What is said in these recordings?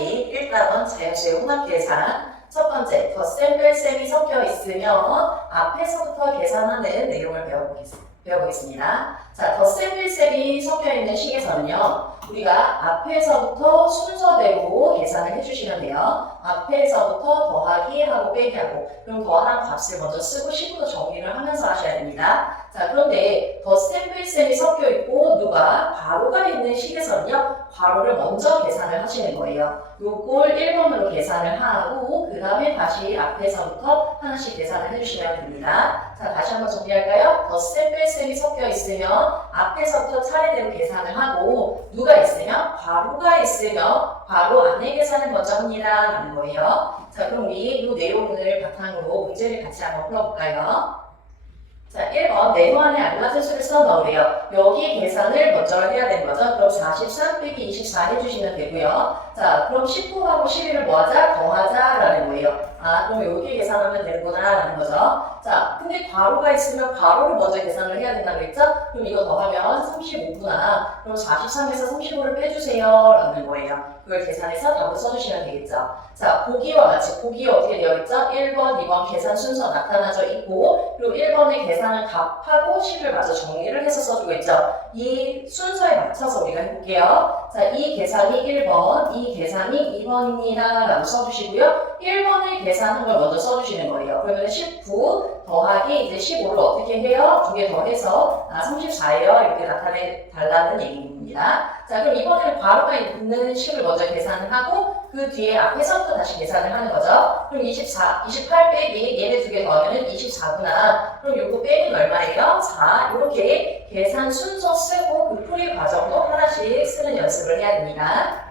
찾기 1단원 자연수의 혼합 계산. 첫 번째, 덧셈 뺄셈이 섞여 있으면 앞에서부터 계산하는 내용을 배워보겠습니다. 자, 덧셈 뺄셈이 섞여 있는 식에서는요, 우리가 앞에서부터 순서대로 계산을 해주시면 돼요. 앞에서부터 더하기 하고 빼기 하고, 그럼 더하는 값을 먼저 쓰고 식으로 정리를 하면서 하셔야 됩니다. 자, 그런데 덧셈 뺄셈이 섞여 있고 누가 괄호가 있는 식에서는요, 괄호를 먼저 계산을 하시는 거예요. 요걸 1번으로 계산을 하고 그 다음에 다시 앞에서부터 하나씩 계산을 해주시면 됩니다. 자, 다시 한번 정리할까요? 덧셈 뺄셈이 섞여 있으면 앞에서부터 차례대로 계산을 하고 누가 있으면 괄호가 있으면 괄호 안에 계산을 먼저 합니다 라는 거예요. 자, 그럼 우리 이 내용을 바탕으로 문제를 같이 한번 풀어볼까요? 자, 1번 네모안에 알맞은 수를 써 넣으래요. 여기 계산을 먼저 해야 되는 거죠. 그럼 43 빼기 24 해주시면 되고요. 자, 그럼 19하고 12를 뭐하자? 더하자라는 거예요. 아, 그럼 여기 계산하면 되는구나 라는 거죠. 자, 근데 괄호가 있으면 괄호를 먼저 계산을 해야 된다고 했죠? 그럼 이거 더하면 35구나. 그럼 43에서 35를 빼주세요 라는 거예요. 그걸 계산해서 답을 써주시면 되겠죠. 자, 보기와 같이 보기 어떻게 되어 있죠? 1번, 2번 계산 순서 나타나져 있고 그리고 1번의 계산은 값하고 10을 마저 정리를 해서 써주고 있죠. 이 순서에 맞춰서 우리가 해볼게요. 자, 이 계산이 1번, 이 계산이 2번입니다 라고 써주시고요. 1번의 계산한 걸 먼저 써주시는 거예요. 그러면 19 더하기 이제 15를 어떻게 해요? 두 개 더해서 34예요. 이렇게 나타내달라는 얘기입니다. 자, 그럼 이번에는 괄호가 있는 식을 먼저 계산을 하고 그 뒤에 앞에서부터 다시 계산을 하는 거죠. 그럼 28 빼기 얘네 두 개 더하면 24구나. 그럼 요거 빼기 얼마예요? 4. 이렇게 계산 순서 쓰고 그 풀이 과정도 하나씩 쓰는 연습을 해야 됩니다.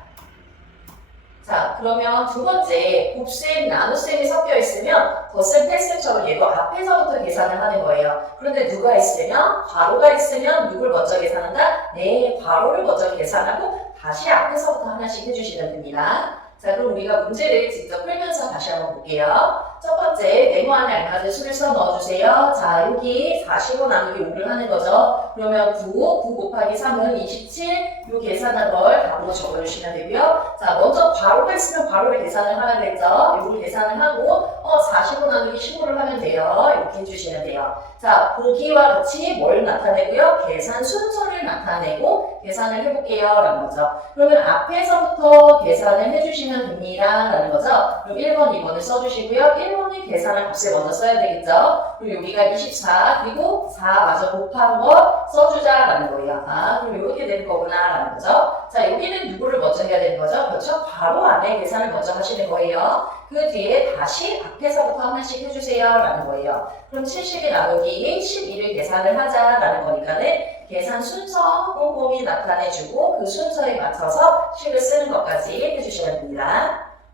자, 그러면 두 번째, 곱셈, 나눗셈이 섞여 있으면 덧셈, 뺄셈처럼 얘도 앞에서부터 계산을 하는 거예요. 그런데 누가 있으면, 괄호가 있으면 누굴 먼저 계산한다? 네, 괄호를 먼저 계산하고 다시 앞에서부터 하나씩 해주시면 됩니다. 자, 그럼 우리가 문제를 직접 풀면서 다시 한번 볼게요. 첫 번째, 네모 안에 알맞은 수를 써 넣어주세요. 자, 여기 45 나누기 5를 하는 거죠. 그러면 9 곱하기 3은 27, 요 계산한 걸 답으로 적어주시면 되고요. 자, 먼저 괄호가 있으면 괄호를 계산을 하면 되죠. 요걸 계산을 하고 45 나누기 15를 하면 돼요. 이렇게 해주시면 돼요. 자, 보기와 같이 뭘 나타내고요? 계산 순서를 나타내고 계산을 해볼게요. 라는 거죠. 그러면 앞에서부터 계산을 해주시면 됩니다. 라는 거죠. 그럼 1번, 2번을 써주시고요. 1번의 계산한 값을 먼저 써야 되겠죠. 그리고 여기가 24, 그리고 4 마저 곱한 거 써주자라는 거예요. 아, 그럼 이렇게 되는 거구나. 라는 거죠. 자, 여기는 누구를 먼저 해야 되는 거죠? 그렇죠? 괄호 안에 계산을 먼저 하시는 거예요. 그 뒤에 다시 앞에서부터 하나씩 해주세요. 라는 거예요. 그럼 70이 나누기 12를 계산을 하자라는 거니까는 계산 순서 꼼꼼히 나타내주고 그 순서에 맞춰서 식을 쓰는 것까지 해주시면 됩니다.